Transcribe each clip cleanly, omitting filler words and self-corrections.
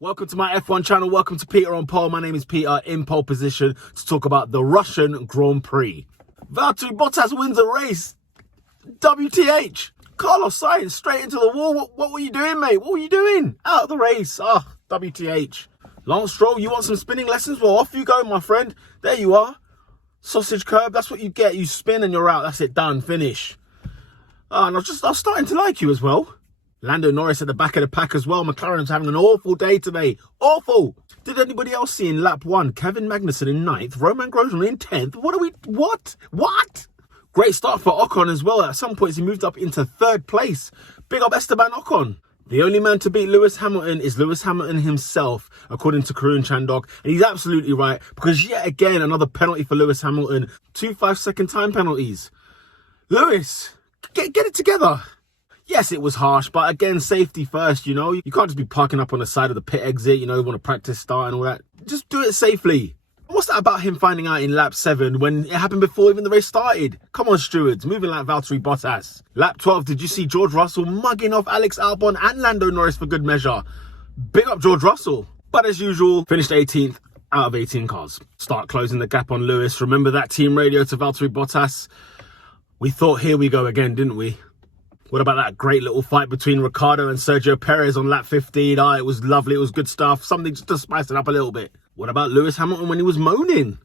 Welcome to my F1 channel. Welcome to Peter on Pole. My name is Peter in pole position to talk about the Russian Grand Prix. Valtteri Bottas wins a race. WTH. Carlos Sainz straight into the wall. What were you doing, mate? What were you doing? Out of the race. WTH. Lance Stroll, you want some spinning lessons? Well, off you go, my friend. There you are. Sausage curb. That's what you get. You spin and you're out. That's it. Done. Finish. And I was starting to like you as well. L.Norris at the back of the pack as well. McLaren's having an awful day today. Awful. Did anybody else see in lap 1? Kevin Magnussen in 9th. Roman Grosjean in 10th. What? Great start for Ocon as well. At some points, he moved up into 3rd place. Big up Esteban Ocon. The only man to beat Lewis Hamilton is Lewis Hamilton himself, according to Karun Chandok. And he's absolutely right, because yet again, another penalty for Lewis Hamilton. 2 5-second time penalties. Lewis, get it together. Yes, it was harsh, but again, safety first, you know. You can't just be parking up on the side of the pit exit, you know, want to practice start and all that. Just do it safely. What's that about him finding out in lap 7 when it happened before even the race started? Come on, stewards, moving like Valtteri Bottas. Lap 12, did you see George Russell mugging off Alex Albon and L.Norris for good measure? Big up George Russell. But as usual, finished 18th out of 18 cars. Start closing the gap on Lewis. Remember that team radio to Valtteri Bottas? We thought, here we go again, didn't we? What about that great little fight between Ricciardo and Sergio Perez on lap 15? It was lovely. It was good stuff. Something just to spice it up a little bit. What about Lewis Hamilton when he was moaning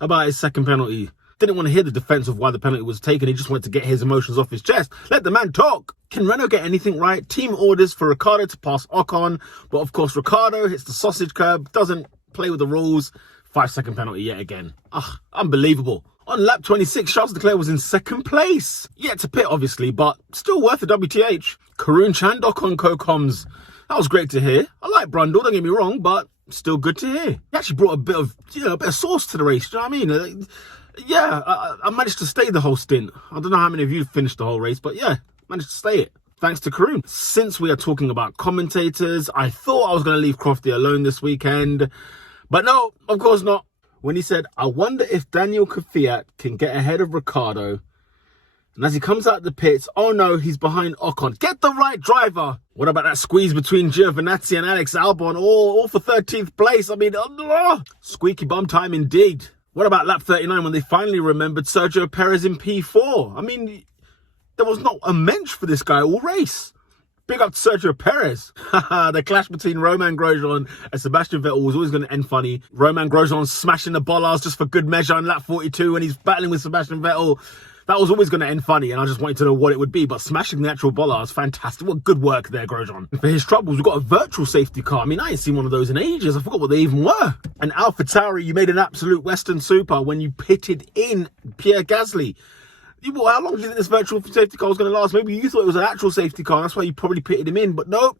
about his second penalty? Didn't want to hear the defense of why the penalty was taken. He just wanted to get his emotions off his chest. Let the man talk. Can Renault get anything right? Team orders for Ricciardo to pass Ocon. But of course, Ricciardo hits the sausage curb, doesn't play with the rules. 5-second penalty yet again. Unbelievable. On lap 26, Charles Leclerc was in 2nd place. Yet to pit, obviously, but still worth a WTH. Karun Chandok on co-coms. That was great to hear. I like Brundle, don't get me wrong, but still good to hear. He actually brought a bit of sauce to the race, do you know what I mean? I managed to stay the whole stint. I don't know how many of you finished the whole race, but yeah, managed to stay it. Thanks to Karun. Since we are talking about commentators, I thought I was going to leave Crofty alone this weekend, but no, of course not. When he said, I wonder if Daniel Kvyat can get ahead of Ricciardo. And as he comes out the pits, oh no, he's behind Ocon. Get the right driver. What about that squeeze between Giovinazzi and Alex Albon? All for 13th place. I mean, squeaky bum time indeed. What about lap 39 when they finally remembered Sergio Perez in P4? I mean, there was not a mensch for this guy all race. Big up to Sergio Perez. The clash between Roman Grosjean and Sebastian Vettel was always going to end funny. Roman Grosjean smashing the bollards just for good measure on lap 42 when he's battling with Sebastian Vettel. That was always going to end funny, and I just wanted to know what it would be. But smashing the actual bollards, fantastic. What good work there, Grosjean. For his troubles, we've got a virtual safety car. I mean, I ain't seen one of those in ages. I forgot what they even were. And AlphaTauri, you made an absolute Western super when you pitted in Pierre Gasly. How long do you think this virtual safety car was going to last? Maybe you thought it was an actual safety car. That's why you probably pitted him in. But no,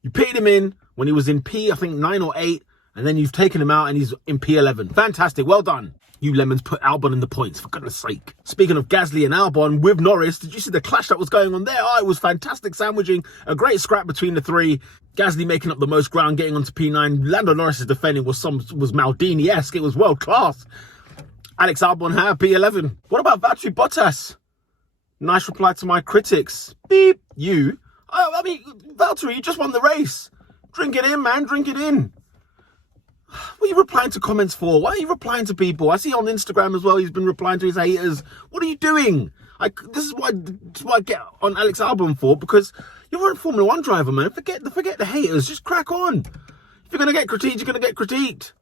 you pitted him in when he was in I think 9 or 8. And then you've taken him out and he's in P11. Fantastic. Well done. You lemons put Albon in the points, for goodness sake. Speaking of Gasly and Albon with Norris, did you see the clash that was going on there? It was fantastic sandwiching. A great scrap between the three. Gasly making up the most ground, getting onto P9. L.Norris' defending was Maldini-esque. It was world class. Alex Albon had P11. What about Valtteri Bottas? Nice reply to my critics. Beep. You? I mean, Valtteri, you just won the race. Drink it in, man. Drink it in. What are you replying to comments for? Why are you replying to people? I see on Instagram as well, he's been replying to his haters. What are you doing? This is what I get on Alex Albon for, because you're a Formula 1 driver, man. Forget the haters. Just crack on. If you're going to get critiqued, you're going to get critiqued.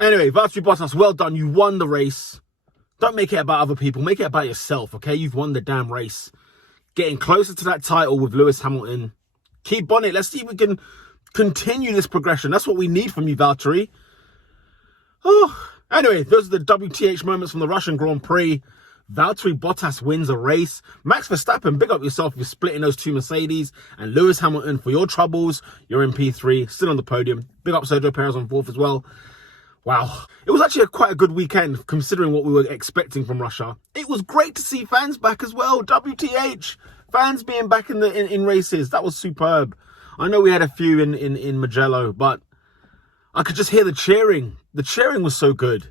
Anyway, Valtteri Bottas, well done. You won the race. Don't make it about other people. Make it about yourself, okay? You've won the damn race. Getting closer to that title with Lewis Hamilton. Keep on it. Let's see if we can continue this progression. That's what we need from you, Valtteri. Anyway, those are the WTH moments from the Russian Grand Prix. Valtteri Bottas wins a race. Max Verstappen, big up yourself for splitting those two Mercedes. And Lewis Hamilton, for your troubles, you're in P3, still on the podium. Big up Sergio Perez on 4th as well. Wow. It was actually quite a good weekend, considering what we were expecting from Russia. It was great to see fans back as well. WTH. Fans being back in races. That was superb. I know we had a few in Mugello, but I could just hear the cheering. The cheering was so good.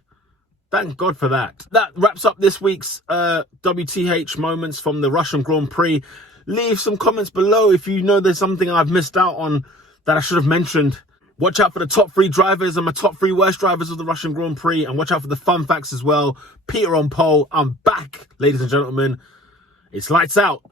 Thank God for that. That wraps up this week's WTH moments from the Russian Grand Prix. leave some comments below if you know there's something I've missed out on that I should have mentioned. Watch out for the top 3 drivers and my top 3 worst drivers of the Russian Grand Prix. And watch out for the fun facts as well. Peter on pole. I'm back, ladies and gentlemen. It's lights out.